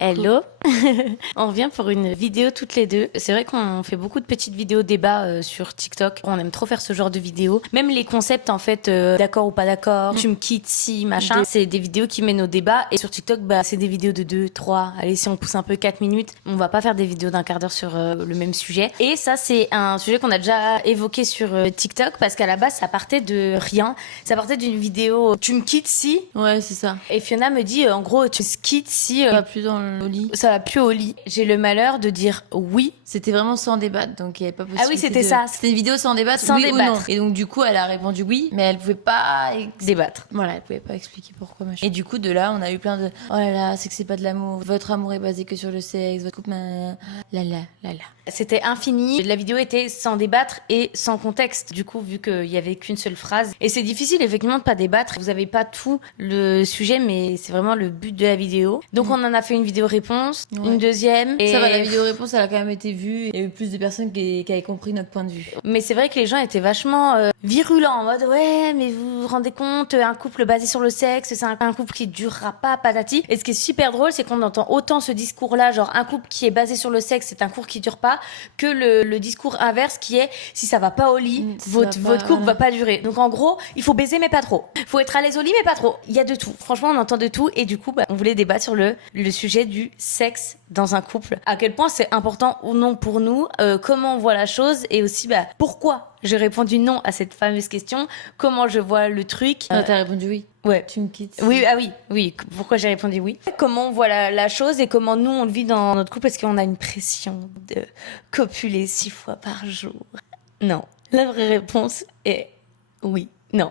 Hello. On revient pour une vidéo toutes les deux. C'est vrai qu'on fait beaucoup de petites vidéos débats sur TikTok. On aime trop faire ce genre de vidéos. Même les concepts en fait, d'accord ou pas d'accord, tu me quittes si, machin. C'est des vidéos qui mènent au débat. Et sur TikTok, c'est des vidéos de 2, 3, allez si on pousse un peu 4 minutes. On va pas faire des vidéos d'un quart d'heure sur le même sujet. Et ça c'est un sujet qu'on a déjà évoqué sur TikTok parce qu'à la base ça partait de rien. Ça partait d'une vidéo tu me quittes si. Ouais, c'est ça. Et Fiona me dit en gros tu me quittes si Ça va plus au lit. ça va plus au lit. J'ai le malheur de dire oui. C'était vraiment sans débattre, donc il n'y avait pas possibilité. Ah oui, c'était ça. C'était une vidéo sans débattre, Sans oui débattre. ou non. Et donc du coup, elle a répondu oui, mais elle pouvait pas Débattre. Voilà, elle pouvait pas expliquer pourquoi, machin. Et du coup, de là, on a eu plein de oh là là, c'est que c'est pas de l'amour. Votre amour est basé que sur le sexe. Votre couple, là. C'était infini. La vidéo était sans débattre et sans contexte. Du coup, vu qu'il y avait qu'une seule phrase. Et c'est difficile, effectivement, de pas débattre. Vous avez pas tout le sujet, mais c'est vraiment le but de la vidéo. Donc, on en a fait une vidéo réponse, une deuxième. Et ça va, la vidéo réponse, elle a quand même été vue. Il y a eu plus de personnes qui avaient compris notre point de vue. Mais c'est vrai que les gens étaient vachement virulents en mode ouais, mais vous vous rendez compte, un couple basé sur le sexe, c'est un couple qui durera pas, patati. Et ce qui est super drôle, c'est qu'on entend autant ce discours-là, genre un couple qui est basé sur le sexe, c'est un couple qui dure pas, que le discours inverse qui est si ça va pas au lit, votre couple va pas durer. Donc en gros, il faut baiser mais pas trop. Faut être à l'aise au lit mais pas trop. Il y a de tout. Franchement, on entend de tout et du coup, on voulait débattre sur le sujet du sexe dans un couple. À quel point c'est important ou non pour nous, comment on voit la chose et aussi pourquoi j'ai répondu non à cette fameuse question, comment je vois le truc. T'as répondu oui. Ouais. Tu me quittes. Oui, oui. Pourquoi j'ai répondu oui. Comment on voit la chose et comment nous on le vit dans notre couple, parce qu'on a une pression de copuler 6 fois par jour. Non. La vraie réponse est oui. Non.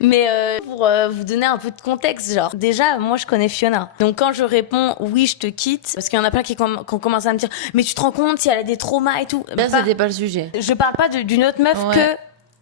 Mais pour vous donner un peu de contexte, genre, déjà, moi, je connais Fiona. Donc, quand je réponds « oui, je te quitte », parce qu'il y en a plein qui commencent à me dire « mais tu te rends compte si elle a des traumas et tout ?» Là, c'était pas le sujet. Je parle pas d'une autre meuf que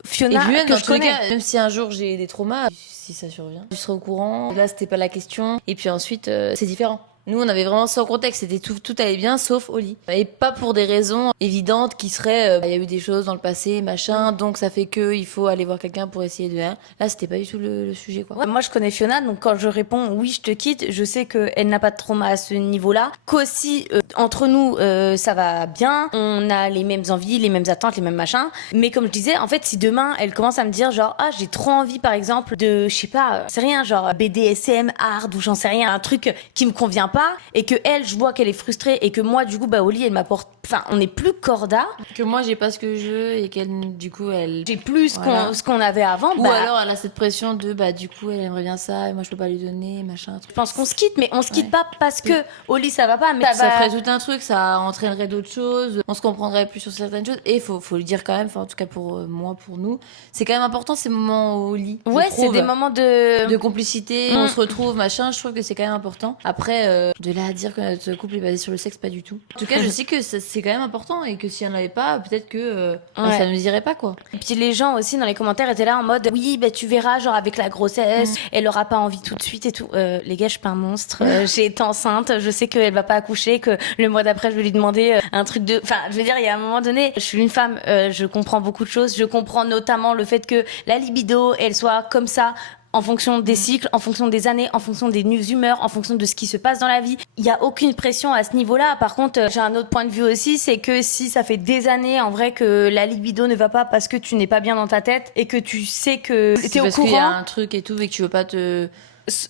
Fiona, et puis même, que dans je tous les connais. cas, même si un jour j'ai des traumas, si ça survient, je serai au courant. Là, c'était pas la question. Et puis ensuite, c'est différent. Nous, on avait vraiment sans contexte, c'était tout allait bien, sauf au lit. Et pas pour des raisons évidentes qui seraient, il y a eu des choses dans le passé, machin, donc ça fait que il faut aller voir quelqu'un pour essayer de... Là, c'était pas du tout le sujet, quoi. Ouais, moi, je connais Fiona, donc quand je réponds oui, je te quitte, je sais qu'elle n'a pas de trauma à ce niveau-là. Qu'aussi, entre nous, ça va bien, on a les mêmes envies, les mêmes attentes, les mêmes machins. Mais comme je disais, en fait, si demain, elle commence à me dire genre, ah, j'ai trop envie, par exemple, de, je sais pas, c'est rien, genre BDSM, hard ou j'en sais rien, un truc qui me convient pas, et que elle, je vois qu'elle est frustrée, et que moi, du coup, au lit, elle m'apporte, enfin, on n'est plus corda. Que moi, j'ai pas ce que je veux, et qu'elle, du coup, elle... J'ai plus Voilà. ce qu'on avait avant. Ou alors, elle a cette pression de, du coup, elle aimerait bien ça, et moi, je peux pas lui donner, machin, truc. Je pense qu'on se quitte, mais on se quitte pas parce que au lit ça va pas, mais Ça ferait tout un truc, ça entraînerait d'autres choses, on se comprendrait plus sur certaines choses, et faut le dire quand même, en tout cas pour moi, pour nous, c'est quand même important ces moments au lit. ouais, c'est des moments de complicité, on se retrouve, machin, je trouve que c'est quand même important. Après, de là à dire que notre couple est basé sur le sexe, pas du tout. En tout cas, je sais que c'est quand même important, et que si elle n'avait pas, peut-être que ça nous irait pas, quoi. Et puis les gens aussi dans les commentaires étaient là en mode oui, tu verras, genre avec la grossesse, elle aura pas envie tout de suite et tout. Les gars, je suis pas un monstre, j'ai été enceinte, je sais qu'elle va pas accoucher, que le mois d'après je vais lui demander un truc de... Enfin, je veux dire, il y a un moment donné, je suis une femme, je comprends beaucoup de choses, je comprends notamment le fait que la libido, elle soit comme ça, en fonction des cycles, en fonction des années, en fonction des humeurs, en fonction de ce qui se passe dans la vie. Il y a aucune pression à ce niveau-là. Par contre, j'ai un autre point de vue aussi, c'est que si ça fait des années, en vrai, que la libido ne va pas parce que tu n'es pas bien dans ta tête et que tu sais que t'es au parce courant. qu'il y a un truc et tout, et que tu veux pas te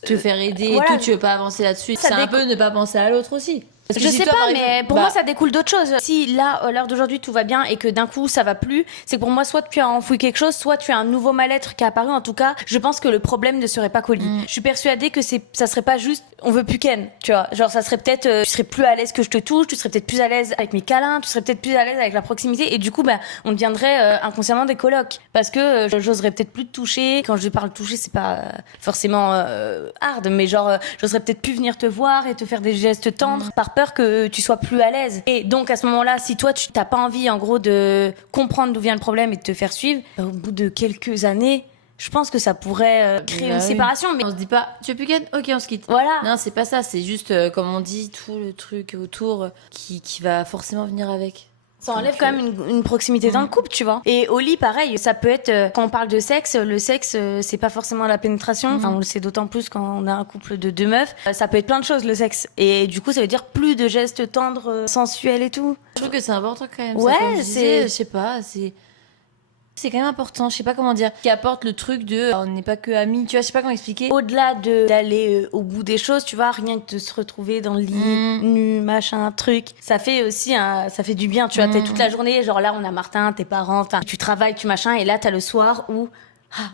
faire aider voilà. et tout, tu veux pas avancer là-dessus. C'est un peu ne pas penser à l'autre aussi. Je sais pas, mais pour moi, ça découle d'autres choses. Si là, à l'heure d'aujourd'hui, tout va bien et que d'un coup, ça va plus, c'est que pour moi, soit tu as enfoui quelque chose, soit tu as un nouveau mal-être qui est apparu. En tout cas, je pense que le problème ne serait pas qu'au lit. Je suis persuadée que ça serait pas juste, on veut plus Ken, tu vois. Genre, ça serait peut-être, tu serais plus à l'aise que je te touche, tu serais peut-être plus à l'aise avec mes câlins, tu serais peut-être plus à l'aise avec la proximité, et du coup, on deviendrait inconsciemment des colocs. Parce que j'oserais peut-être plus te toucher. Quand je parle de toucher, c'est pas forcément hard, mais genre, j'oserais peut-être plus venir te voir et te faire des gestes tendres par peur que tu sois plus à l'aise. Et donc à ce moment-là, si toi tu t'as pas envie en gros de comprendre d'où vient le problème et de te faire suivre, au bout de quelques années, je pense que ça pourrait créer une séparation. Mais on se dit pas tu veux plus Ken, ok on se quitte. Voilà. Non, c'est pas ça, c'est juste comme on dit, tout le truc autour qui va forcément venir avec. Ça enlève quand même une proximité dans le couple, tu vois. Et au lit, pareil, ça peut être, quand on parle de sexe, le sexe, c'est pas forcément la pénétration. Enfin, on le sait d'autant plus quand on a un couple de 2 meufs. Ça peut être plein de choses, le sexe. Et du coup, ça veut dire plus de gestes tendres, sensuels et tout. Je trouve que c'est important quand même. Ouais, ça, comme je disais, je sais pas, c'est quand même important, je sais pas comment dire, qui apporte le truc de on n'est pas que amis, tu vois, je sais pas comment expliquer. Au-delà d'aller au bout des choses, tu vois, rien que de se retrouver dans le lit, nu, machin, truc, ça fait aussi ça fait du bien, tu vois, t'es toute la journée, genre là on a Martin, tes parents, tu travailles, tu machin, et là t'as le soir où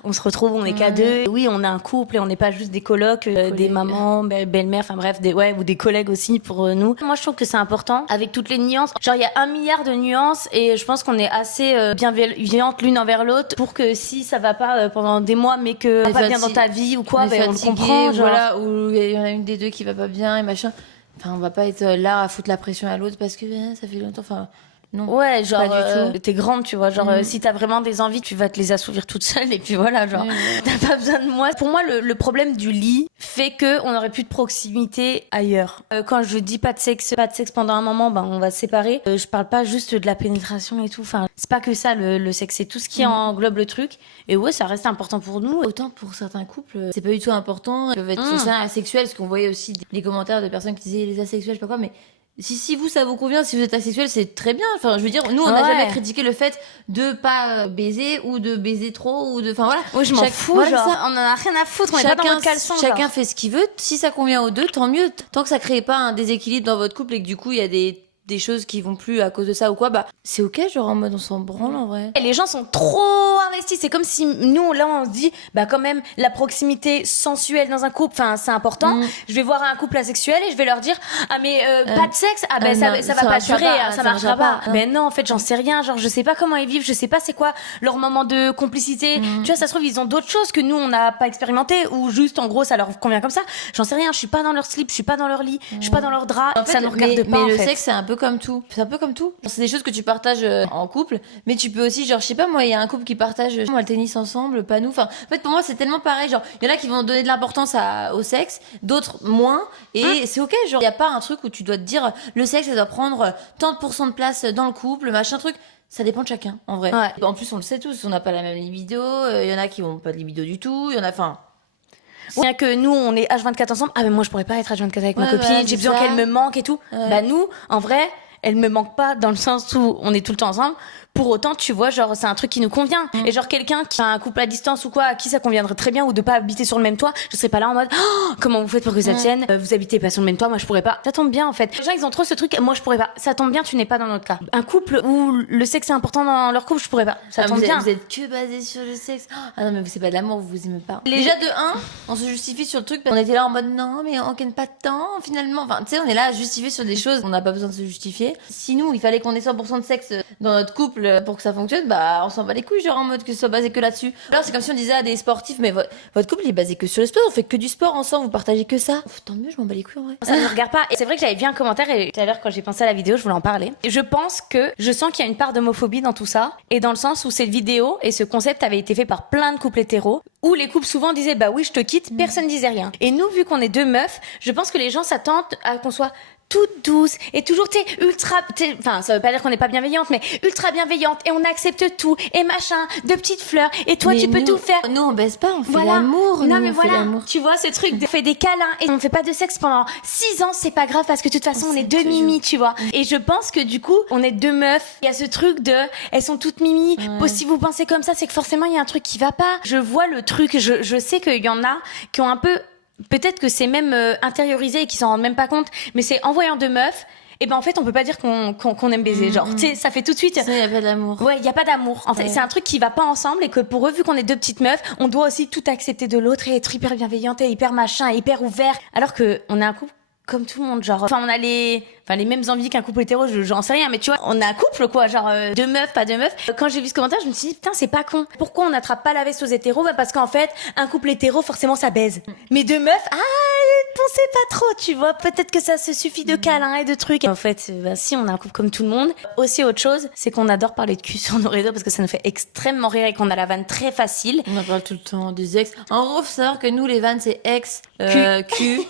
on se retrouve, on est qu'à deux. Oui, on est un couple et on n'est pas juste des colocs, des mamans, belle-mère, enfin bref, ou des collègues aussi pour nous. Moi, je trouve que c'est important avec toutes les nuances. Genre, il y a 1 milliard de nuances et je pense qu'on est assez bienveillantes l'une envers l'autre pour que si ça va pas pendant des mois, mais que ça va pas bien dans ta vie ou quoi, on le comprend. Genre. Voilà, ou il y en a une des deux qui va pas bien et machin. Enfin, on va pas être là à foutre la pression à l'autre parce que ça fait longtemps. Enfin. Non, ouais, genre pas du tout. t'es grande, tu vois, genre si t'as vraiment des envies, tu vas te les assouvir toute seule et puis voilà, genre t'as pas besoin de moi. Pour moi, le problème du lit fait que on aurait plus de proximité ailleurs. Quand je dis pas de sexe pendant un moment, on va se séparer. Je parle pas juste de la pénétration et tout. Enfin, c'est pas que ça le sexe, c'est tout ce qui englobe le truc. Et ouais, ça reste important pour nous. Autant pour certains couples, c'est pas du tout important. Ils peuvent être ça asexuels, parce qu'on voyait aussi des commentaires de personnes qui disaient les asexuels, je sais pas quoi, mais si vous, ça vous convient, si vous êtes asexuel, c'est très bien. Enfin, je veux dire, nous, on n'a jamais critiqué le fait de pas baiser ou de baiser trop ou de, enfin voilà. Oui, je m'en fous, voilà, genre. On en a rien à foutre, on est pas dans notre caleçon. Chacun fait ce qu'il veut. Si ça convient aux deux, tant mieux. Tant que ça crée pas un déséquilibre dans votre couple et que du coup, il y a des choses qui vont plus à cause de ça ou quoi, c'est ok, genre en mode on s'en branle en vrai. Et les gens sont trop investis, c'est comme si nous là on se dit quand même la proximité sensuelle dans un couple, enfin c'est important. Je vais voir un couple asexuel et je vais leur dire pas de sexe, ça va pas durer, ça marchera pas. Mais non, en fait, j'en sais rien, genre je sais pas comment ils vivent, je sais pas c'est quoi leur moment de complicité. Tu vois, ça se trouve ils ont d'autres choses que nous on n'a pas expérimenté ou juste en gros ça leur convient comme ça. J'en sais rien, je suis pas dans leur slip, je suis pas dans leur lit, je suis pas dans leur drap, en fait, ça nous regarde pas. Mais le sexe c'est un peu comme tout. C'est un peu comme tout. C'est des choses que tu partages en couple, mais tu peux aussi, genre, je sais pas, moi, il y a un couple qui partage le tennis ensemble, pas nous. Enfin, en fait, pour moi, c'est tellement pareil. Genre, il y en a qui vont donner de l'importance au sexe, d'autres moins. Et c'est ok, genre, il y a pas un truc où tu dois te dire, le sexe, ça doit prendre tant de pourcents de place dans le couple, machin truc. Ça dépend de chacun, en vrai. Ouais. En plus, on le sait tous, on n'a pas la même libido. Il y en a qui n'ont pas de libido du tout. Il y en a, enfin. Bien que nous on est H24 ensemble, mais moi je pourrais pas être H24 avec ma copine, j'ai besoin qu'elle me manque et tout. Nous, en vrai, elle me manque pas dans le sens où on est tout le temps ensemble. Pour autant, tu vois, genre, c'est un truc qui nous convient. Et genre, quelqu'un qui a un couple à distance ou quoi, à qui ça conviendrait très bien, ou de pas habiter sur le même toit, je serais pas là en mode, comment vous faites pour que ça tienne? Vous habitez pas sur le même toit, moi je pourrais pas. Ça tombe bien, en fait. Les gens, ils ont trop ce truc, moi je pourrais pas. Ça tombe bien, tu n'es pas dans notre cas. Un couple où le sexe est important dans leur couple, je pourrais pas. Ça tombe bien. Vous êtes que basé sur le sexe. Ah non, mais c'est pas de l'amour, vous vous aimez pas. Déjà, de 1, on se justifie sur le truc, on était là en mode, non, mais on gagne pas de temps, finalement. Enfin, tu sais, on est là à justifier sur des choses, on n'a pas besoin de se justifier. Si nous, il fallait qu'on ait 100% de sexe dans notre couple pour que ça fonctionne, on s'en bat les couilles, genre en mode que ce soit basé que là-dessus. Alors c'est comme si on disait à des sportifs, mais votre couple il est basé que sur le sport, on fait que du sport ensemble, vous partagez que ça. Tant mieux, je m'en bats les couilles en vrai. Ça ne me regarde pas. Et c'est vrai que j'avais vu un commentaire et tout à l'heure quand j'ai pensé à la vidéo, je voulais en parler. Et je pense que je sens qu'il y a une part d'homophobie dans tout ça, et dans le sens où cette vidéo et ce concept avait été fait par plein de couples hétéros, où les couples souvent disaient oui je te quitte, personne disait rien. Et nous, vu qu'on est 2 meufs, je pense que les gens s'attendent à qu'on soit toute douce et toujours enfin ça veut pas dire qu'on n'est pas bienveillante, mais ultra bienveillante, et on accepte tout et machin, de petites fleurs, et toi mais tu peux tout faire. Nous on baisse pas, on fait l'amour. Non mais voilà, tu vois ce truc de fait des câlins et on fait pas de sexe pendant 6 ans, c'est pas grave parce que de toute façon on est 2 mimi, tu vois. Et je pense que du coup on est 2 meufs, il y a ce truc de elles sont toutes mimi. Si vous pensez comme ça, c'est que forcément il y a un truc qui va pas. Je vois le truc, je sais qu'il y en a qui ont un peu, peut-être que c'est même intériorisé et qu'ils s'en rendent même pas compte, mais c'est en voyant 2 meufs, et en fait on peut pas dire qu'on aime baiser, genre tu sais, ça fait tout de suite il y a pas d'amour. Ouais, il y a pas d'amour en fait, c'est un truc qui va pas ensemble, et que pour eux, vu qu'on est 2 petites meufs, on doit aussi tout accepter de l'autre et être hyper bienveillante et hyper machin et hyper ouvert, alors que on est un couple comme tout le monde, genre on a les mêmes envies qu'un couple hétéro, j'en sais rien, mais tu vois, on a un couple quoi, genre 2 meufs, pas 2 meufs. Quand j'ai vu ce commentaire, je me suis dit putain, c'est pas con. Pourquoi on n'attrape pas la veste aux hétéros? Parce qu'en fait, un couple hétéro, forcément ça baise. Mais 2 meufs, pensez pas trop, tu vois, peut-être que ça se suffit de câlins et de trucs. En fait, si on a un couple comme tout le monde. Aussi autre chose, c'est qu'on adore parler de cul sur nos réseaux parce que ça nous fait extrêmement rire et qu'on a la vanne très facile. On en parle tout le temps des ex. En gros, faut savoir que nous les vannes c'est ex, cul.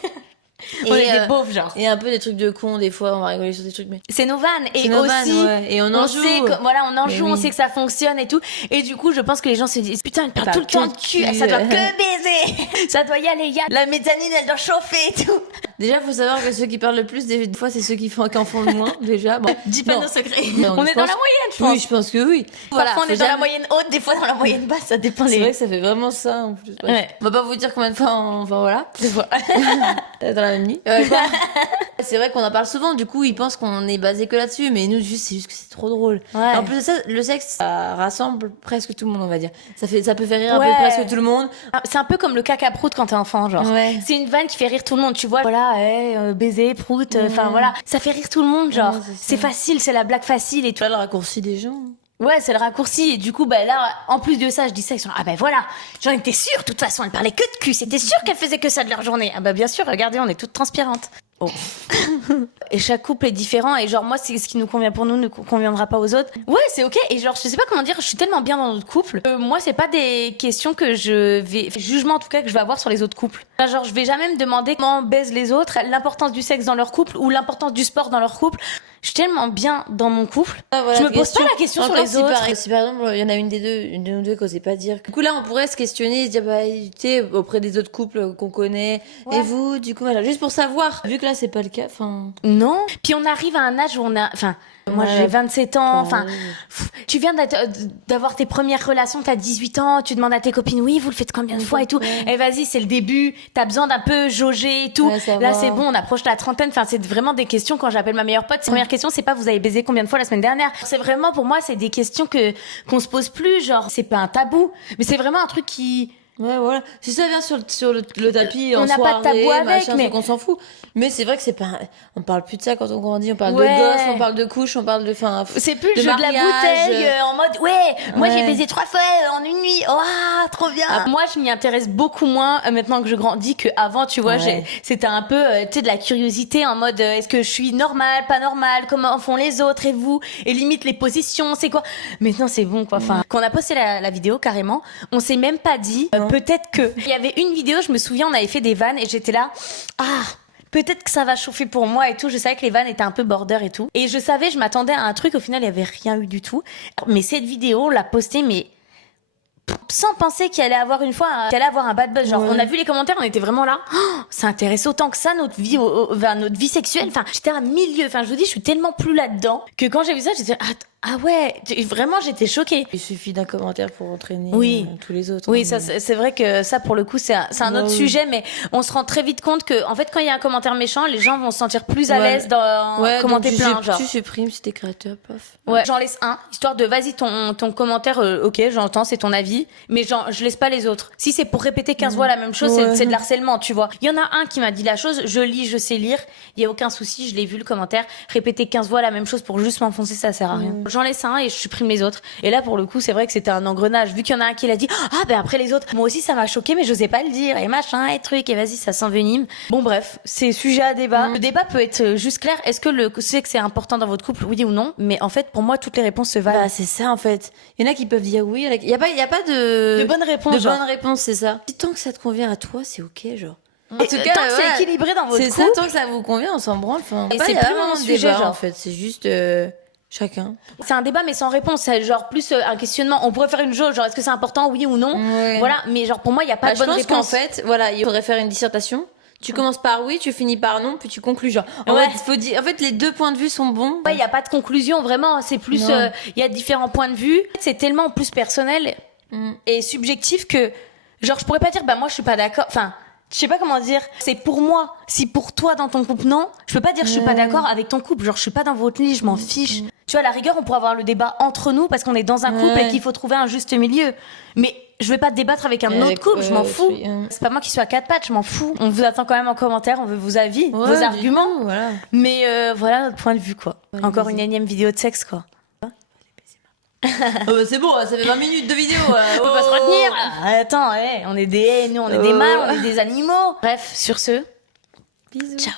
On est des beaufs, genre. Et un peu des trucs de con, des fois, on va rigoler sur des trucs, mais. C'est nos vannes. Et C'est nos aussi, vannes, ouais. Et on en joue. sait voilà, on en Mais joue, oui. on sait que ça fonctionne et tout. Et du coup, je pense que les gens se disent, putain, elle parle tout le temps de cul, ça doit que baiser. Ça doit y aller, la mezzanine, elle doit chauffer et tout. Déjà, faut savoir que ceux qui parlent le plus, des fois, c'est ceux qui en font le moins, déjà. Bon. Dis pas Non. nos secrets. Non, On je est dans pense- la moyenne, je pense. Oui, je pense que oui. Parfois, on faut est dans la jamais- moyenne haute, des fois dans la moyenne basse, ça dépend C'est vrai les. que ça fait vraiment ça, en plus. Bref. Ouais. On va pas vous dire combien de fois, enfin voilà. Des fois. Dans la même nuit. C'est vrai qu'on en parle souvent, du coup, ils pensent qu'on est basé que là-dessus, mais nous, c'est juste que c'est trop drôle. Ouais. Et en plus de ça, le sexe, ça rassemble presque tout le monde, on va dire. Ça peut faire rire un Ouais. peu presque tout le monde. C'est un peu comme le caca prout quand t'es enfant, genre. Ouais. C'est une vanne qui fait rire tout le monde, tu vois. Voilà, baiser, prout, enfin voilà. Ça fait rire tout le monde, genre. Ouais, c'est ça. C'est facile, c'est la blague facile et tout. Là, le raccourci des gens. Ouais, c'est le raccourci. Et du coup, bah là, en plus de ça, je dis ça, ils sont là, ah bah voilà, j'en étais sûre, de toute façon, elle parlait que de cul, c'était sûr qu'elle faisait que ça de leur journée. Ah bah bien sûr, regardez, on est toutes transpirantes. Oh. Et chaque couple est différent, et genre, moi, c'est ce qui nous convient pour nous ne conviendra pas aux autres. Ouais, c'est ok, et genre, je sais pas comment dire, je suis tellement bien dans notre couple. Moi, c'est pas des questions que je vais, jugement en tout cas, que je vais avoir sur les autres couples. Genre, je vais jamais me demander comment baisent les autres, l'importance du sexe dans leur couple, ou l'importance du sport dans leur couple. Je suis tellement bien dans mon couple. Ah, voilà, Je me pose pas la question sur les si autres. si par exemple, il y en a une de nous deux qui osait pas dire. Du coup, là, on pourrait se questionner et se dire, bah, tu sais, auprès des autres couples qu'on connaît. Ouais. Et vous, du coup, voilà, juste pour savoir. Vu que là, c'est pas le cas, enfin. Non. Puis on arrive à un âge où on a, enfin, moi Ouais. j'ai 27 ans, enfin, Ouais. tu viens d'avoir tes premières relations, t'as 18 ans, tu demandes à tes copines, oui, vous le faites combien de fois et tout. Ouais. Et vas-y, c'est le début, t'as besoin d'un peu jauger et tout. Ouais, ça Là, va. c'est bon, on approche la trentaine, enfin, c'est vraiment des questions quand j'appelle ma meilleure pote. La première question, c'est pas vous avez baisé combien de fois la semaine dernière. C'est vraiment, pour moi, c'est des questions qu'on se pose plus, genre, c'est pas un tabou, mais c'est vraiment un truc qui, Ouais, voilà. Si ça vient sur le tapis, On en n'a pas de soirée, tabou avec, machin, mais- c'est qu'on s'en fout. Mais c'est vrai que c'est pas, on parle plus de ça quand on grandit, on parle Ouais. de gosses, on parle de couches, on parle de, enfin, c'est plus de le jeu de la mariage. bouteille en mode ouais, moi j'ai Ouais. baisé 3 fois en une nuit, oh trop bien. Moi je m'y intéresse beaucoup moins maintenant que je grandis qu'avant, tu vois. Ouais. C'était un peu tu sais de la curiosité en mode est-ce que je suis normale, pas normale, comment font les autres et vous, et limite les positions, c'est quoi. Maintenant c'est bon quoi. Enfin quand on a posté la vidéo carrément, on s'est même pas dit peut-être que il y avait une vidéo, je me souviens, on avait fait des vannes et j'étais là peut-être que ça va chauffer pour moi et tout. Je savais que les vannes étaient un peu border et tout. Et je savais, je m'attendais à un truc. Au final, il y avait rien eu du tout. Mais cette vidéo, on l'a postée, mais sans penser qu'il allait avoir qu'elle allait avoir un bad buzz. Genre, Ouais. on a vu les commentaires, on était vraiment là. Oh, ça intéresse autant que ça notre vie, notre vie sexuelle. Enfin, j'étais à milieu. Enfin, je vous dis, je suis tellement plus là-dedans que quand j'ai vu ça, j'étais ah ouais, vraiment, j'étais choquée. Il suffit d'un commentaire pour entraîner Oui. tous les autres. Oui, hein, ça, c'est vrai que ça, pour le coup, c'est un autre Ouais, oui. sujet, mais on se rend très vite compte que, en fait, quand il y a un commentaire méchant, les gens vont se sentir plus à Ouais. l'aise dans Ouais, commenter donc plein, genre. tu supprimes si t'es créateur, paf. Ouais, j'en laisse un, histoire de vas-y ton commentaire, ok, j'entends, c'est ton avis, mais je laisse pas les autres. Si c'est pour répéter 15 fois la même chose, Ouais. c'est de l'harcèlement, tu vois. Il y en a un qui m'a dit la chose, je lis, je sais lire, il y a aucun souci, je l'ai vu le commentaire, répéter 15 fois la même chose pour juste m'enfoncer, ça sert à rien. J'en laisse un et je supprime les autres. Et là, pour le coup, c'est vrai que c'était un engrenage, vu qu'il y en a un qui l'a dit, ah ben après les autres, moi aussi ça m'a choqué, mais j'osais pas le dire, et machin, et truc, et vas-y, ça s'envenime. Bon bref, c'est sujet à débat. Le débat peut être juste clair, est-ce que le sexe c'est important dans votre couple, oui ou non? Mais en fait, pour moi, toutes les réponses se valent. Bah, c'est ça, en fait. Il y en a qui peuvent dire oui, il y a pas de... De bonnes réponses, De genre. bonnes réponses, c'est ça. Tant que ça te convient à toi, c'est ok, genre. En tout cas, tant que c'est équilibré dans votre c'est couple. ça, tant que ça vous convient, on s'en branle. Enfin, Et pas, c'est il y a plus vraiment mon un sujet, débat, genre. en fait. C'est juste chacun. C'est un débat mais sans réponse, c'est genre plus un questionnement. On pourrait faire une jauge, genre est-ce que c'est important, oui ou non? Ouais. Voilà, mais genre pour moi, il y a pas Bah, de je bonne pense qu'en réponse. fait, voilà, il faudrait faire une dissertation. Tu commences par oui, tu finis par non, puis tu conclus genre. En Ouais. fait, faut dire, en fait, les deux points de vue sont bons. Ouais, il y a pas de conclusion vraiment, c'est plus Non. il y a différents points de vue, c'est tellement plus personnel et subjectif que genre je pourrais pas dire bah moi je suis pas d'accord. Enfin, je sais pas comment dire, c'est pour moi. Si pour toi dans ton couple non, je peux pas dire je suis pas d'accord avec ton couple, genre je suis pas dans votre lit, je m'en fiche. Tu vois, à la rigueur, on pourrait avoir le débat entre nous parce qu'on est dans un couple Ouais. et qu'il faut trouver un juste milieu. Mais je vais pas débattre avec un autre couple, je m'en fous. C'est pas moi qui suis à 4 pattes, je m'en fous. On vous attend quand même en commentaire, on veut vos avis, vos arguments. Voilà. Mais voilà notre point de vue, quoi. Ouais, Encore vas-y. une énième vidéo de sexe, quoi. Oh, bah, c'est bon, ça fait 20 minutes de vidéo. On peut pas se retenir. Attends, on est des mâles, on est des animaux. Bref, sur ce, Bisous. ciao.